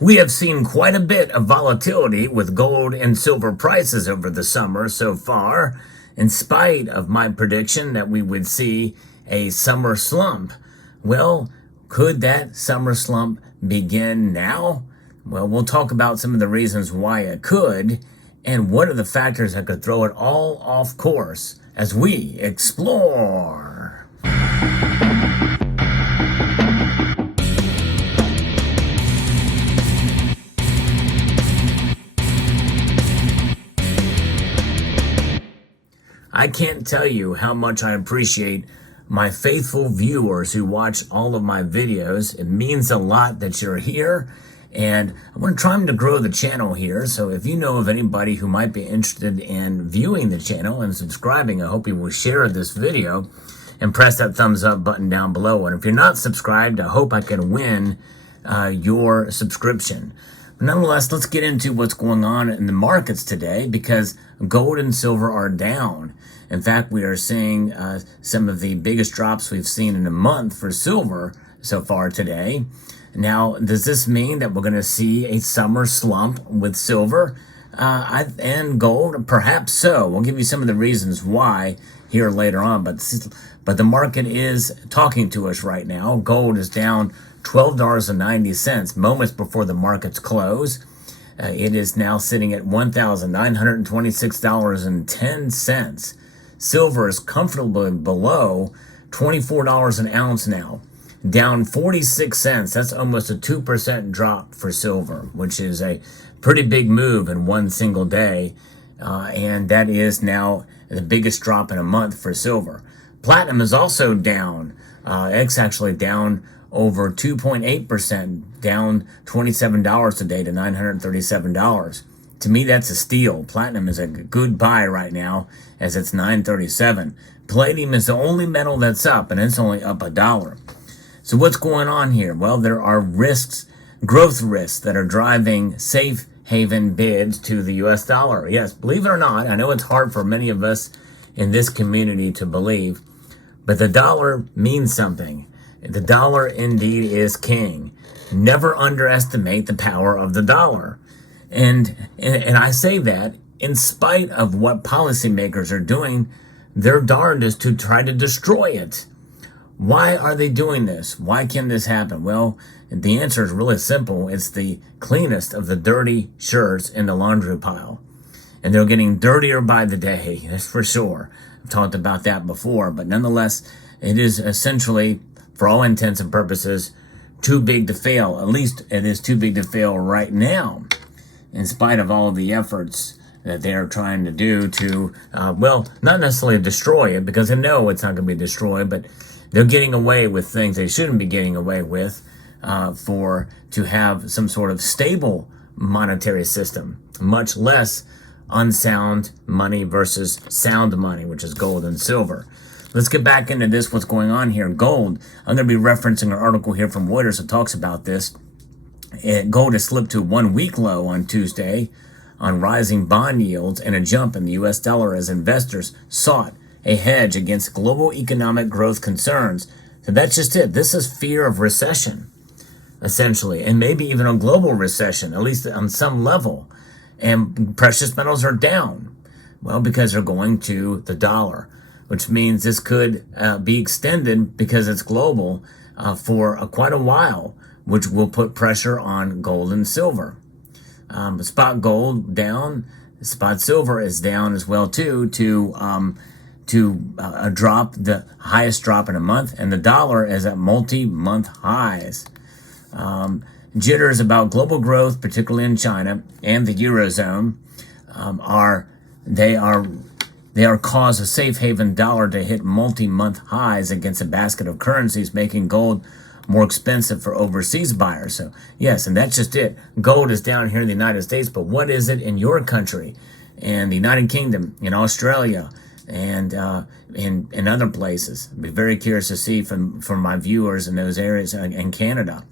We have seen quite a bit of volatility with gold and silver prices over the summer so far, in spite of my prediction that we would see a summer slump. Well, could that summer slump begin now? Well, we'll talk about some of the reasons why it could, and what are the factors that could throw it all off course as we explore. I can't tell you how much I appreciate my faithful viewers who watch all of my videos. It means a lot that you're here, and I want to try to grow the channel here. So if you know of anybody who might be interested in viewing the channel and subscribing, I hope you will share this video and press that thumbs up button down below. And if you're not subscribed, I hope I can win your subscription. Nonetheless, let's get into what's going on in the markets today, because gold and silver are down. In fact, we are seeing some of the biggest drops we've seen in a month for silver so far today. Now, does this mean that we're going to see a summer slump with silver and gold? Perhaps so. We'll give you some of the reasons why here later on. But the market is talking to us right now. Gold is down $12.90 moments before the market's close. It is now sitting at $1,926.10. Silver is comfortably below $24 an ounce now, down 46 cents. That's almost a 2% drop for silver, which is a pretty big move in one single day. And that is now the biggest drop in a month for silver. Platinum is also down. It's actually down over 2.8%, down $27 today to $937. To me, that's a steal. Platinum is a good buy right now, as it's $937. Palladium is the only metal that's up, and it's only up $1. So what's going on here? Well, there are risks, growth risks, that are driving safe haven bids to the US dollar. Yes, believe it or not, I know it's hard for many of us in this community to believe, but the dollar means something. The dollar indeed is king. Never underestimate the power of the dollar. And I say that in spite of what policymakers are doing, their darndest to try to destroy it. Why are they doing this? Why can this happen? Well, the answer is really simple. It's the cleanest of the dirty shirts in the laundry pile. And they're getting dirtier by the day, that's for sure. I've talked about that before, but nonetheless, it is essentially, for all intents and purposes, too big to fail. At least it is too big to fail right now, in spite of all the efforts that they are trying to do to, well, not necessarily destroy it, because they know it's not going to be destroyed, but they're getting away with things they shouldn't be getting away with to have some sort of stable monetary system, much less unsound money versus sound money, which is gold and silver. Let's get back into this, what's going on here. Gold, I'm going to be referencing an article here from Reuters that talks about this. Gold has slipped to a one-week low on Tuesday on rising bond yields and a jump in the U.S. dollar as investors sought a hedge against global economic growth concerns. So that's just it. This is fear of recession, essentially, and maybe even a global recession, at least on some level. And precious metals are down, well, because they're going to the dollar, which means this could be extended, because it's global, for quite a while, which will put pressure on gold and silver. Spot gold down, spot silver is down as well too, to a drop, the highest drop in a month, and the dollar is at multi-month highs. Jitters about global growth, particularly in China and the Eurozone, they are cause a safe haven dollar to hit multi-month highs against a basket of currencies, making gold more expensive for overseas buyers. So yes, and that's just it. Gold is down here in the United States, but what is it in your country, and the United Kingdom, in Australia, and in other places? I'd be very curious to see from my viewers in those areas, in Canada.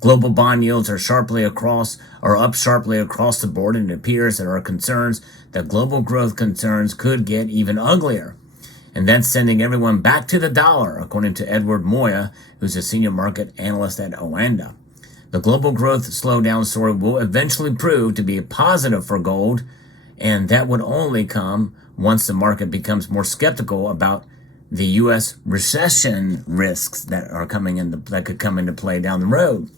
Global bond yields are up sharply across the board, and it appears there are concerns that global growth concerns could get even uglier. And that's sending everyone back to the dollar, according to Edward Moya, who's a senior market analyst at Oanda. The global growth slowdown story will eventually prove to be a positive for gold, and that would only come once the market becomes more skeptical about the U.S. recession risks that could come into play down the road.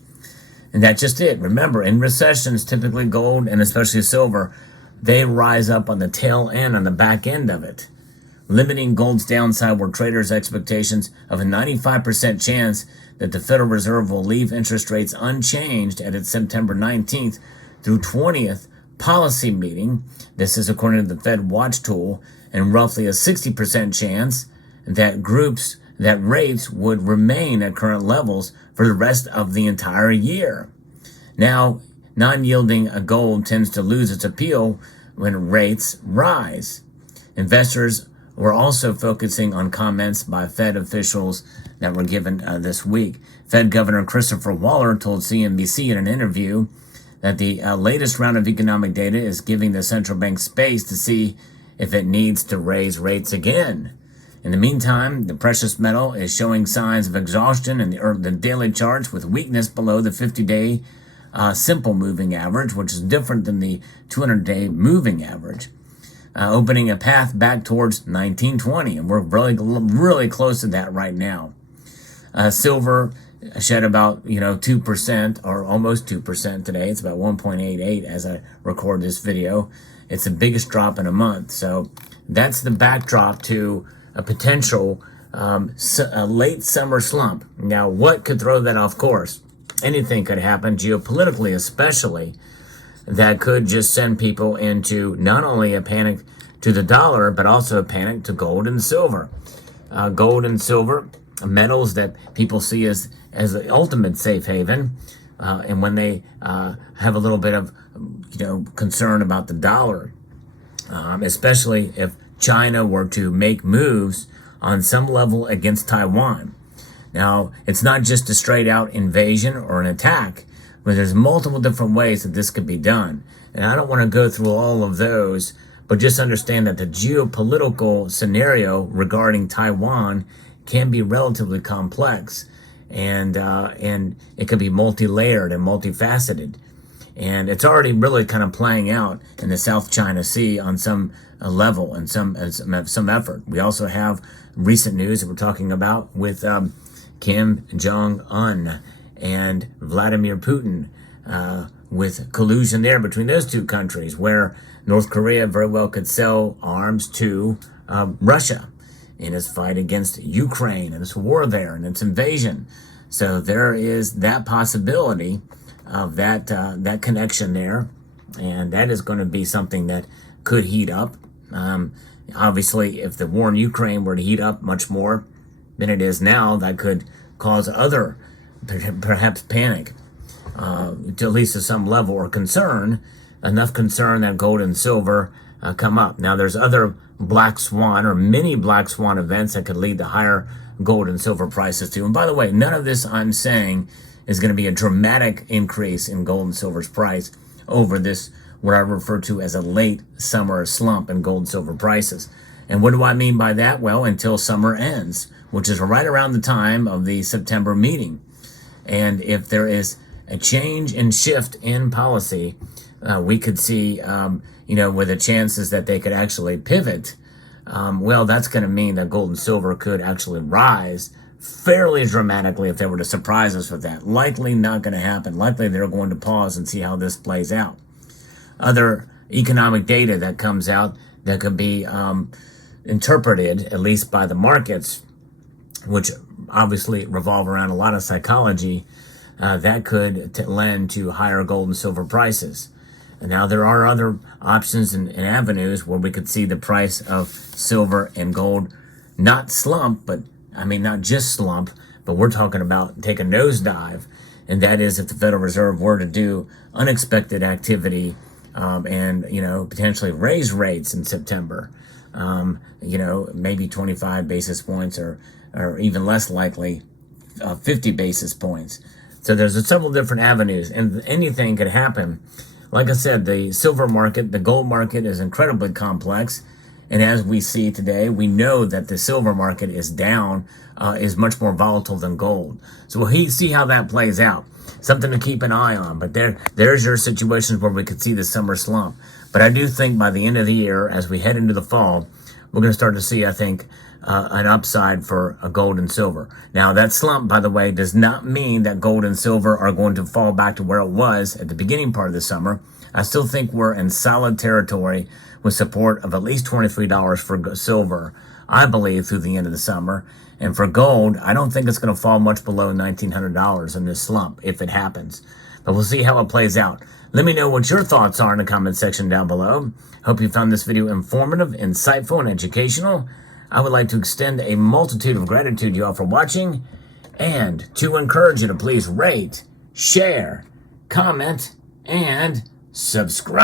And that's just it. Remember, in recessions, typically gold and especially silver, they rise up on the tail end, on the back end of it. Limiting gold's downside were traders' expectations of a 95% chance that the Federal Reserve will leave interest rates unchanged at its September 19th through 20th policy meeting. This is according to the Fed Watch tool, and roughly a 60% chance that rates would remain at current levels for the rest of the entire year. Now, non-yielding gold tends to lose its appeal when rates rise. Investors were also focusing on comments by Fed officials that were given this week. Fed Governor Christopher Waller told CNBC in an interview that the latest round of economic data is giving the central bank space to see if it needs to raise rates again. In the meantime, the precious metal is showing signs of exhaustion in the daily charts, with weakness below the 50-day simple moving average, which is different than the 200-day moving average, opening a path back towards 1920, and we're really close to that right now. Silver shed about 2% or almost 2% today. It's about 1.88 as I record this video. It's the biggest drop in a month. So that's the backdrop to a potential late summer slump. Now, what could throw that off course? Anything could happen, geopolitically especially, that could just send people into not only a panic to the dollar, but also a panic to gold and silver. Gold and silver, metals that people see as the ultimate safe haven, and when they have a little bit of concern about the dollar, especially if China were to make moves on some level against Taiwan. Now, it's not just a straight out invasion or an attack, but there's multiple different ways that this could be done. And I don't want to go through all of those, but just understand that the geopolitical scenario regarding Taiwan can be relatively complex, and it could be multi-layered and multifaceted. And it's already really kind of playing out in the South China Sea on some level and some effort. We also have recent news that we're talking about with Kim Jong-un and Vladimir Putin, with collusion there between those two countries, where North Korea very well could sell arms to Russia in its fight against Ukraine and its war there and its invasion. So there is that possibility of that connection there, and that is going to be something that could heat up. Obviously, if the war in Ukraine were to heat up much more than it is now, that could cause other, perhaps panic, to at least to some level, or concern, enough concern that gold and silver come up. Now, there's other black swan or mini black swan events that could lead to higher gold and silver prices too. And by the way, none of this I'm saying is going to be a dramatic increase in gold and silver's price over this, what I refer to as a late summer slump in gold and silver prices. And what do I mean by that? Well, until summer ends, which is right around the time of the September meeting. And if there is a change and shift in policy, we could see, with the chances that they could actually pivot, well, that's going to mean that gold and silver could actually rise fairly dramatically if they were to surprise us with that. Likely not going to happen. Likely they're going to pause and see how this plays out. Other economic data that comes out that could be interpreted, at least by the markets, which obviously revolve around a lot of psychology, that could lend to higher gold and silver prices. And now there are other options and avenues where we could see the price of silver and gold not slump, but not just slump, but we're talking about take a nosedive. And that is if the Federal Reserve were to do unexpected activity and potentially raise rates in September, maybe 25 basis points or even less likely 50 basis points. So there's several different avenues, and anything could happen. Like I said, the silver market, the gold market is incredibly complex. And as we see today, we know that the silver market is down, is much more volatile than gold. So we'll see how that plays out. something to keep an eye on. But there's your situations where we could see the summer slump. But I do think by the end of the year, as we head into the fall, we're going to start to see, I think, an upside for gold and silver. Now, that slump, by the way, does not mean that gold and silver are going to fall back to where it was at the beginning part of the summer. I still think we're in solid territory with support of at least $23 for silver, I believe, through the end of the summer. And for gold, I don't think it's going to fall much below $1,900 in this slump, if it happens. But we'll see how it plays out. Let me know what your thoughts are in the comment section down below. Hope you found this video informative, insightful, and educational. I would like to extend a multitude of gratitude to you all for watching, and to encourage you to please rate, share, comment, and subscribe.